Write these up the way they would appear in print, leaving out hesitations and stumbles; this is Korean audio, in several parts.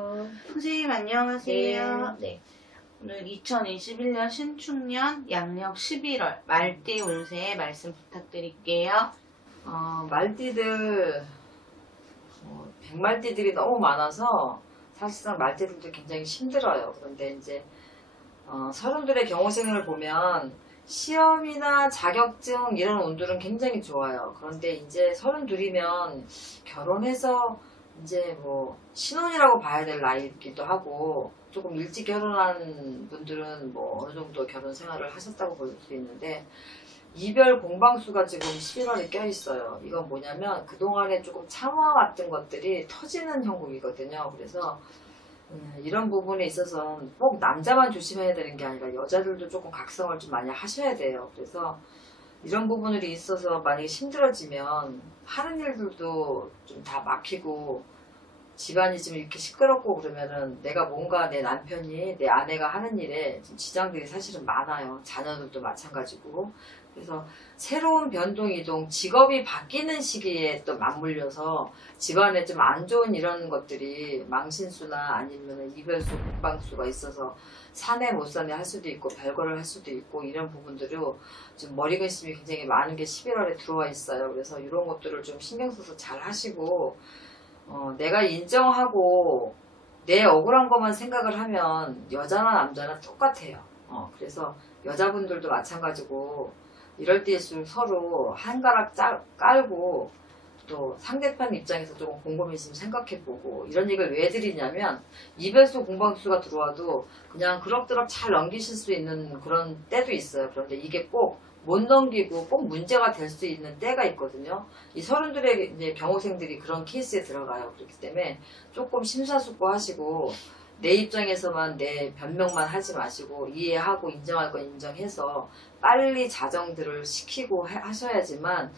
선생님 안녕하세요. 네. 오늘 2021년 신축년 양력 11월 말띠 운세 말씀 부탁드릴게요. 말띠들, 백말띠들이 너무 많아서 사실상 말띠들도 굉장히 힘들어요. 그런데 이제 서른들의 경호생을 보면 시험이나 자격증 이런 운들은 굉장히 좋아요. 그런데 이제 서른둘이면 결혼해서 이제 뭐 신혼이라고 봐야 될 나이이기도 하고, 조금 일찍 결혼한 분들은 뭐 어느 정도 결혼 생활을 하셨다고 볼 수 있는데, 이별 공방수가 지금 11월에 껴있어요. 이건 뭐냐면 그동안에 조금 참아왔던 것들이 터지는 형국이거든요. 그래서 이런 부분에 있어서 꼭 남자만 조심해야 되는 게 아니라 여자들도 조금 각성을 좀 많이 하셔야 돼요. 그래서 이런 부분들이 있어서 만약에 힘들어지면 하는 일들도 좀 다 막히고, 집안이 좀 이렇게 시끄럽고 그러면은 내가 뭔가 내 남편이 내 아내가 하는 일에 좀 지장들이 사실은 많아요. 자녀들도 마찬가지고. 그래서 새로운 변동, 이동, 직업이 바뀌는 시기에 또 맞물려서 집안에 좀 안 좋은 이런 것들이 망신수나 아니면 이별수, 국방수가 있어서 사내 못 사내 할 수도 있고 별거를 할 수도 있고, 이런 부분들로 좀 머리 근심이 굉장히 많은 게 11월에 들어와 있어요. 그래서 이런 것들을 좀 신경 써서 잘 하시고, 내가 인정하고 내 억울한 것만 생각을 하면 여자나 남자나 똑같아요. 그래서 여자분들도 마찬가지고, 이럴 때일수록 서로 한 가락 깔고 또 상대편 입장에서 조금 곰곰이 좀 생각해보고, 이런 얘기를 왜 드리냐면, 이별수 공방수가 들어와도 그냥 그럭저럭 잘 넘기실 수 있는 그런 때도 있어요. 그런데 이게 꼭 못 넘기고 꼭 문제가 될 수 있는 때가 있거든요. 이 서른들의 이제 경호생들이 그런 케이스에 들어가요. 그렇기 때문에 조금 심사숙고하시고, 내 입장에서만 내 변명만 하지 마시고 이해하고 인정할 건 인정해서 빨리 자정들을 시키고 하셔야지만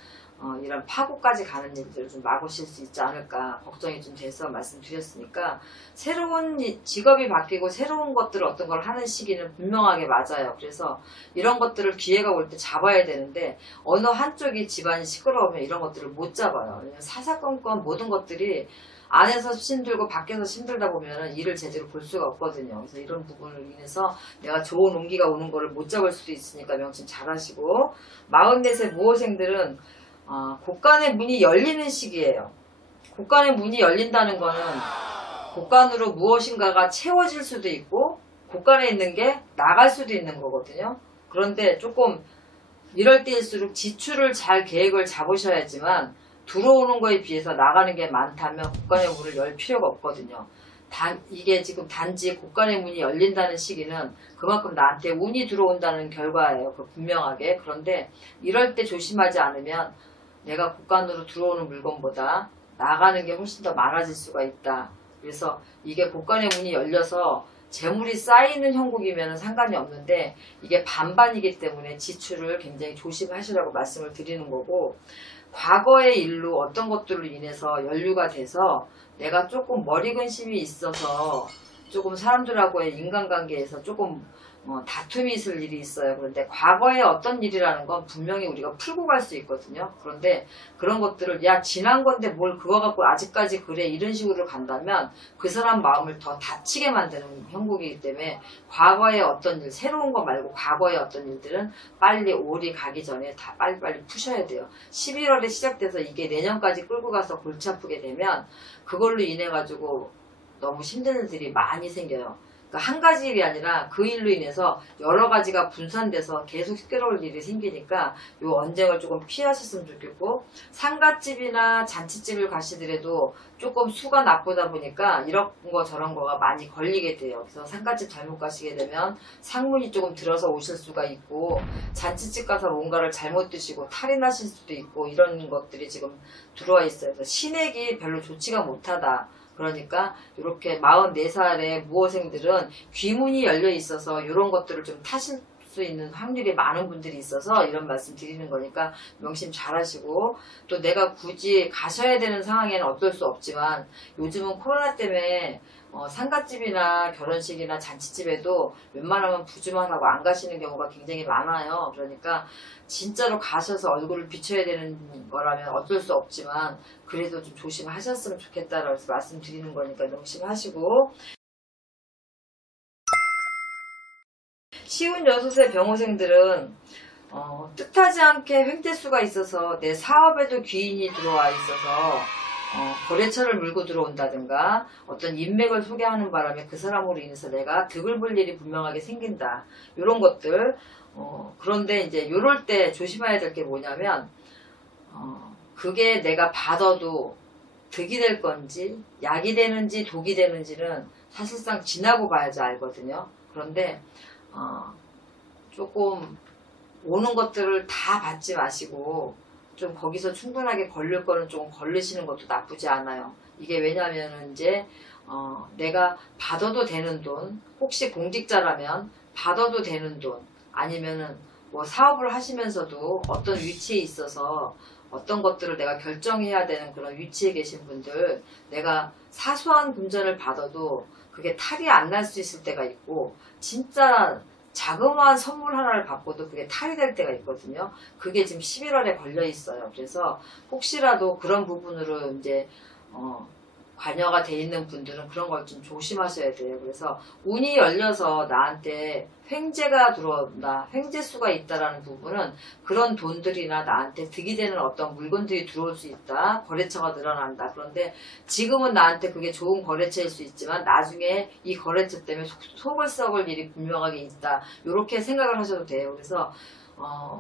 이런 파고까지 가는 일들을 좀 막으실 수 있지 않을까 걱정이 좀 돼서 말씀드렸으니까, 새로운 직업이 바뀌고 새로운 것들을 어떤 걸 하는 시기는 분명하게 맞아요. 그래서 이런 것들을 기회가 올 때 잡아야 되는데, 어느 한쪽이 집안이 시끄러우면 이런 것들을 못 잡아요. 왜냐면 사사건건 모든 것들이 안에서 힘들고 밖에서 힘들다 보면 일을 제대로 볼 수가 없거든요. 그래서 이런 부분을 인해서 내가 좋은 온기가 오는 거를 못 잡을 수도 있으니까 명심 잘 하시고, 44세 무호생들은 곳간의 문이 열리는 시기예요. 곳간의 문이 열린다는 거는 곳간으로 무엇인가가 채워질 수도 있고, 곳간에 있는 게 나갈 수도 있는 거거든요. 그런데 조금 이럴 때일수록 지출을 잘 계획을 잡으셔야지만, 들어오는 거에 비해서 나가는 게 많다면 곳간의 문을 열 필요가 없거든요. 이게 지금 단지 곳간의 문이 열린다는 시기는 그만큼 나한테 운이 들어온다는 결과예요. 분명하게. 그런데 이럴 때 조심하지 않으면 내가 곳간으로 들어오는 물건보다 나가는 게 훨씬 더 많아질 수가 있다. 그래서 이게 곳간의 문이 열려서 재물이 쌓이는 형국이면 상관이 없는데, 이게 반반이기 때문에 지출을 굉장히 조심하시라고 말씀을 드리는 거고, 과거의 일로 어떤 것들로 인해서 연루가 돼서 내가 조금 머리 근심이 있어서 조금 사람들하고의 인간관계에서 조금 다툼이 있을 일이 있어요. 그런데 과거의 어떤 일이라는 건 분명히 우리가 풀고 갈 수 있거든요. 그런데 그런 것들을 야 지난 건데 뭘 그거 갖고 아직까지 그래 이런 식으로 간다면 그 사람 마음을 더 다치게 만드는 형국이기 때문에, 과거의 어떤 일, 새로운 거 말고 과거의 어떤 일들은 빨리 올이 가기 전에 다 빨리빨리 푸셔야 돼요. 11월에 시작돼서 이게 내년까지 끌고 가서 골치 아프게 되면 그걸로 인해 가지고 너무 힘든 일들이 많이 생겨요. 한 가지 일이 아니라 그 일로 인해서 여러 가지가 분산돼서 계속 시끄러울 일이 생기니까 이 언쟁을 조금 피하셨으면 좋겠고, 상갓집이나 잔치집을 가시더라도 조금 수가 나쁘다 보니까 이런 거 저런 거가 많이 걸리게 돼요. 그래서 상갓집 잘못 가시게 되면 상문이 조금 들어서 오실 수가 있고, 잔치집 가서 뭔가를 잘못 드시고 탈이 나실 수도 있고, 이런 것들이 지금 들어와 있어요. 그래서 신액이 별로 좋지가 못하다. 그러니까 이렇게 44살의 무호생들은 귀문이 열려 있어서 이런 것들을 좀 타실 수 있는 확률이 많은 분들이 있어서 이런 말씀 드리는 거니까 명심 잘 하시고, 또 내가 굳이 가셔야 되는 상황에는 어쩔 수 없지만 요즘은 코로나 때문에 상갓집이나 결혼식이나 잔치집에도 웬만하면 부주만 하고 안 가시는 경우가 굉장히 많아요. 그러니까 진짜로 가셔서 얼굴을 비춰야 되는 거라면 어쩔 수 없지만 그래도 좀 조심하셨으면 좋겠다라고 해서 말씀드리는 거니까 명심하시고, 쉬운 여섯의 병호생들은 뜻하지 않게 횡재수가 있어서 내 사업에도 귀인이 들어와 있어서 거래처를 물고 들어온다든가 어떤 인맥을 소개하는 바람에 그 사람으로 인해서 내가 득을 볼 일이 분명하게 생긴다. 이런 것들. 그런데 이제 요럴 때 조심해야 될 게 뭐냐면 그게 내가 받아도 득이 될 건지 약이 되는지 독이 되는지는 사실상 지나고 봐야지 알거든요. 그런데 조금 오는 것들을 다 받지 마시고 좀 거기서 충분하게 걸릴 거는 조금 걸리시는 것도 나쁘지 않아요. 이게 왜냐면은 이제 내가 받아도 되는 돈, 혹시 공직자라면 받아도 되는 돈, 아니면은 뭐 사업을 하시면서도 어떤 위치에 있어서 어떤 것들을 내가 결정해야 되는 그런 위치에 계신 분들, 내가 사소한 금전을 받아도 그게 탈이 안 날 수 있을 때가 있고, 진짜 자그마한 선물 하나를 받고도 그게 탈이 될 때가 있거든요. 그게 지금 11월에 걸려 있어요. 그래서 혹시라도 그런 부분으로 이제 관여가 돼 있는 분들은 그런 걸 좀 조심하셔야 돼요. 그래서 운이 열려서 나한테 횡재가 들어온다, 횡재수가 있다라는 부분은 그런 돈들이나 나한테 득이 되는 어떤 물건들이 들어올 수 있다, 거래처가 늘어난다. 그런데 지금은 나한테 그게 좋은 거래처일 수 있지만 나중에 이 거래처 때문에 속을 썩을 일이 분명하게 있다, 이렇게 생각을 하셔도 돼요. 그래서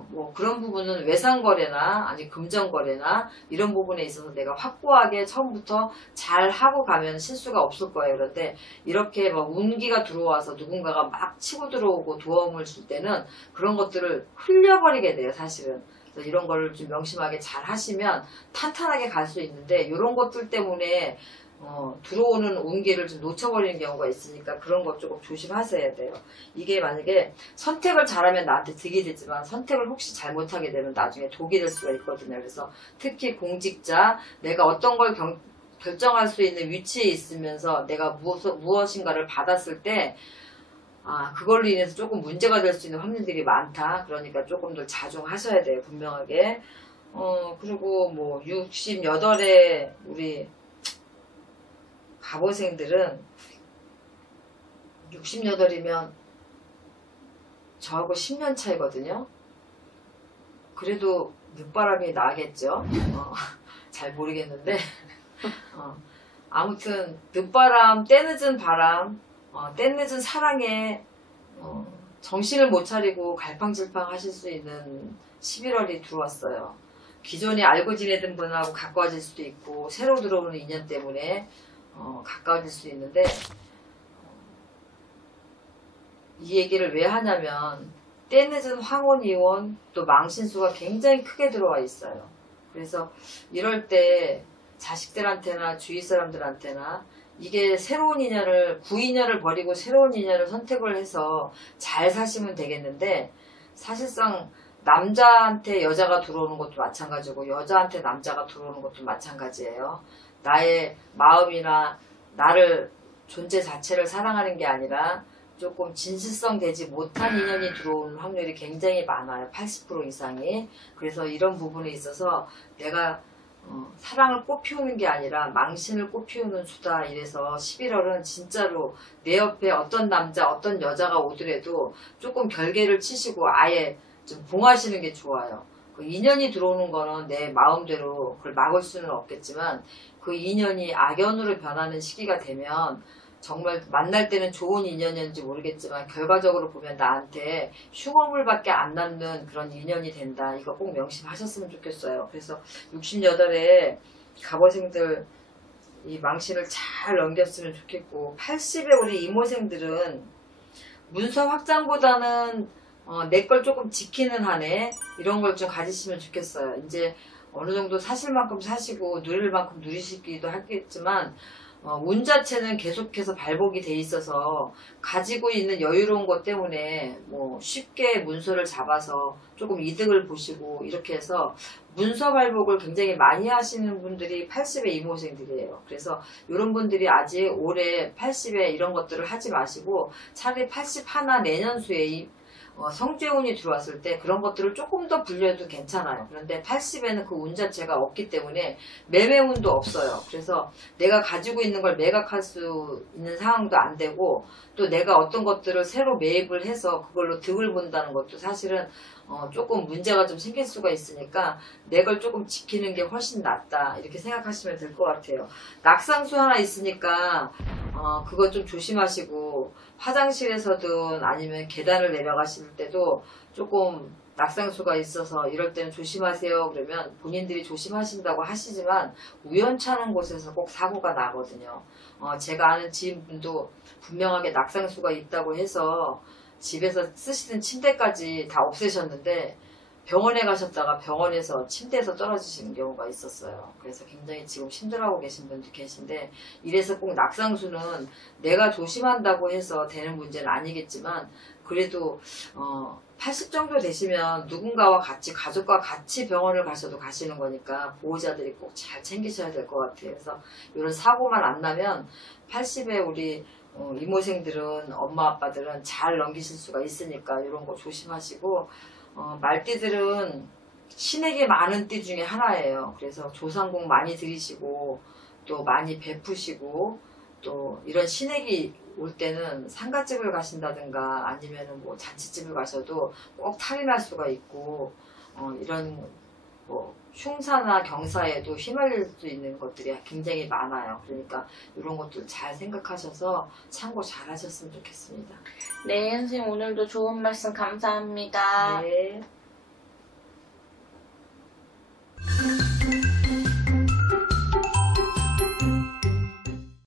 뭐 그런 부분은 외상거래나 아니 금전거래나 이런 부분에 있어서 내가 확고하게 처음부터 잘 하고 가면 실수가 없을 거예요. 그런데 이렇게 막 운기가 들어와서 누군가가 막 치고 들어오고 도움을 줄 때는 그런 것들을 흘려버리게 돼요, 사실은. 그래서 이런 거를 좀 명심하게 잘 하시면 탄탄하게 갈 수 있는데, 이런 것들 때문에 들어오는 운기를 좀 놓쳐버리는 경우가 있으니까 그런 거 조금 조심하셔야 돼요. 이게 만약에 선택을 잘하면 나한테 득이 되지만 선택을 혹시 잘못하게 되면 나중에 독이 될 수가 있거든요. 그래서 특히 공직자, 내가 어떤 걸 결정할 수 있는 위치에 있으면서 내가 무엇인가를 받았을 때 그걸로 인해서 조금 문제가 될 수 있는 확률들이 많다. 그러니까 조금 더 자중하셔야 돼요, 분명하게. 그리고 뭐 68에 우리 갑오생들은 68이면 저하고 10년 차이거든요. 그래도 늦바람이 나겠죠. 잘 모르겠는데 아무튼 늦바람, 때늦은 바람, 때늦은 사랑에 정신을 못 차리고 갈팡질팡 하실 수 있는 11월이 들어왔어요. 기존에 알고 지내던 분하고 가까워질 수도 있고, 새로 들어오는 인연 때문에 가까워질 수 있는데, 이 얘기를 왜 하냐면 때늦은 황혼이혼 또 망신수가 굉장히 크게 들어와 있어요. 그래서 이럴 때 자식들한테나 주위 사람들한테나 이게 새로운 인연을, 구인연을 버리고 새로운 인연을 선택을 해서 잘 사시면 되겠는데, 사실상 남자한테 여자가 들어오는 것도 마찬가지고 여자한테 남자가 들어오는 것도 마찬가지예요. 나의 마음이나 나를, 존재 자체를 사랑하는 게 아니라 조금 진실성 되지 못한 인연이 들어오는 확률이 굉장히 많아요. 80% 이상이. 그래서 이런 부분에 있어서 내가 사랑을 꽃피우는 게 아니라 망신을 꽃피우는 수다. 이래서 11월은 진짜로 내 옆에 어떤 남자, 어떤 여자가 오더라도 조금 결계를 치시고 아예 좀 봉하시는 게 좋아요. 그 인연이 들어오는 거는 내 마음대로 그걸 막을 수는 없겠지만, 그 인연이 악연으로 변하는 시기가 되면 정말 만날 때는 좋은 인연이었는지 모르겠지만 결과적으로 보면 나한테 흉어물밖에 안 남는 그런 인연이 된다. 이거 꼭 명심하셨으면 좋겠어요. 그래서 68에 갑오생들 이 망신을 잘 넘겼으면 좋겠고, 80에 우리 이모생들은 문서 확장보다는 내 걸 조금 지키는 한에 이런 걸 좀 가지시면 좋겠어요. 이제 어느 정도 사실 만큼 사시고 누릴 만큼 누리시기도 하겠지만, 운 자체는 계속해서 발복이 돼 있어서 가지고 있는 여유로운 것 때문에 뭐 쉽게 문서를 잡아서 조금 이득을 보시고 이렇게 해서 문서 발복을 굉장히 많이 하시는 분들이 80의 이모생들이에요. 그래서 이런 분들이 아직 올해 80에 이런 것들을 하지 마시고 차라리 80 하나 내년수에 성죄운이 들어왔을 때 그런 것들을 조금 더 불려도 괜찮아요. 그런데 80에는 그 운 자체가 없기 때문에 매매운도 없어요. 그래서 내가 가지고 있는 걸 매각할 수 있는 상황도 안 되고 또 내가 어떤 것들을 새로 매입을 해서 그걸로 득을 본다는 것도 사실은 조금 문제가 좀 생길 수가 있으니까 내 걸 조금 지키는 게 훨씬 낫다 이렇게 생각하시면 될 것 같아요. 낙상수 하나 있으니까 그거 좀 조심하시고 화장실에서든 아니면 계단을 내려가실 때도 조금 낙상수가 있어서 이럴 때는 조심하세요 그러면 본인들이 조심하신다고 하시지만 우연찮은 곳에서 꼭 사고가 나거든요. 제가 아는 지인분도 분명하게 낙상수가 있다고 해서 집에서 쓰시던 침대까지 다 없애셨는데 병원에 가셨다가 병원에서 침대에서 떨어지시는 경우가 있었어요. 그래서 굉장히 지금 힘들어하고 계신 분들 계신데 이래서 꼭 낙상수는 내가 조심한다고 해서 되는 문제는 아니겠지만 그래도 80 정도 되시면 누군가와 같이 가족과 같이 병원을 가셔도 가시는 거니까 보호자들이 꼭 잘 챙기셔야 될 것 같아요. 그래서 이런 사고만 안 나면 80에 우리 이모생들은 엄마 아빠들은 잘 넘기실 수가 있으니까 이런 거 조심하시고 말띠들은 신에게 많은 띠 중에 하나예요. 그래서 조상공 많이 들이시고 또 많이 베푸시고 또 이런 신에게 올 때는 상가집을 가신다든가 아니면은 뭐 잔치집을 가셔도 꼭 탈이 날 수가 있고 이런 뭐 흉사나 경사에도 휘말릴 수 있는 것들이 굉장히 많아요. 그러니까 이런 것들 잘 생각하셔서 참고 잘 하셨으면 좋겠습니다. 네, 선생님 오늘도 좋은 말씀 감사합니다. 네.